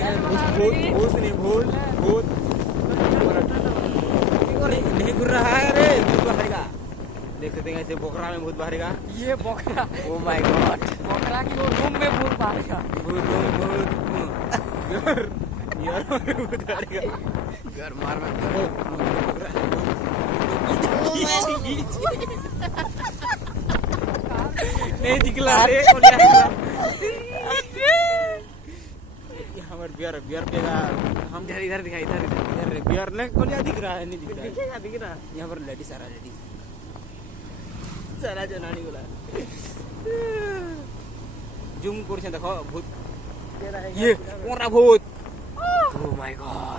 भूत नहीं भूत भूत नहीं घूर रहा है। अरे भूत बाहरेगा, देख सकते हैं ऐसे बोखरा में भूत बाहरेगा। ये Bokhra, oh my God, Bokhra की रूम में भूत बाहरेगा। भूत यार भूत बाहरेगा। घर मार नहीं दिखला रे हमारे बियर बियर पेगा। हम इधर दिखाई, इधर इधर बियर ने कोलिया दिख रहा है, नहीं दिख रहा है। दिख रहा। यहाँ पर लेडीज सारा जनानी बोला जूम कर देखो भूत, ये कौन भूत। ओह माय गॉड,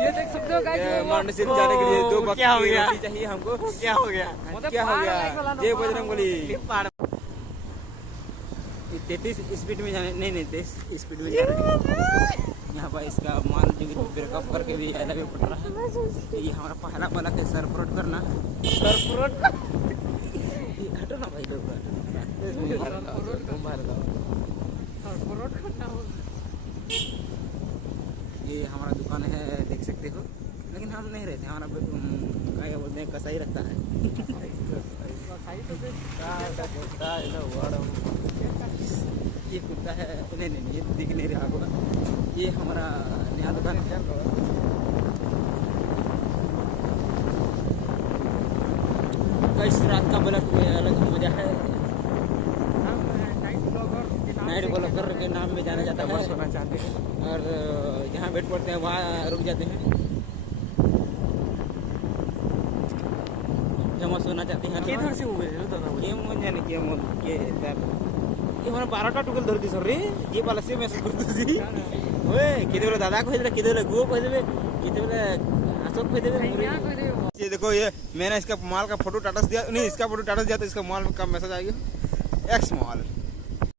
ये देख सकते हो गाइस, मारने से जाने के लिए 2 बकरी क्या हो गया? चाहिए हमको। क्या हो गया? क्या हो गया? जय बजरंगबली। 33 स्पीड में जाने, नहीं 23 स्पीड में जाने। यहाँ पर इसका मान जो ब्रेकअप करके भी ऐसा भी पड़ रहा है। ये हमारा पहला पलक है, सर फ्रॉड करना। सर फ्रॉड हटो ना भाई लोग, ये हमारा दुकान है, देख सकते हो। लेकिन हम नहीं रहते, हमारा क्या बोलते हैं, कसाई रहता है। ये कुत्ता है, नहीं ये दिख नहीं रहा होगा। ये हमारा नया दुकान है। इस रात का ब्लॉग में अलग मजा है। नाइट ब्लॉगर के नाम में जाना जाता है। सोना चाहते हैं और जहाँ वेट करते हैं वहाँ रुक जाते हैं। फेमस होना चाहते हैं। किधर से हुए ये मन जाने के मन के इधर ये हमारा 12टा टुकल धर दी सर रे। ये वाला से मैसेज कर दसी ओए केते बोले दादा कह दे, केते बोले गुओ कह देबे, केते बोले अशोक कह देबे। ये देखो, ये मैंने इसका माल का फोटो टाटा दिया, नहीं इसका फोटो टाटा दिया तो इसका माल का मैसेज आएगा एक्स माल।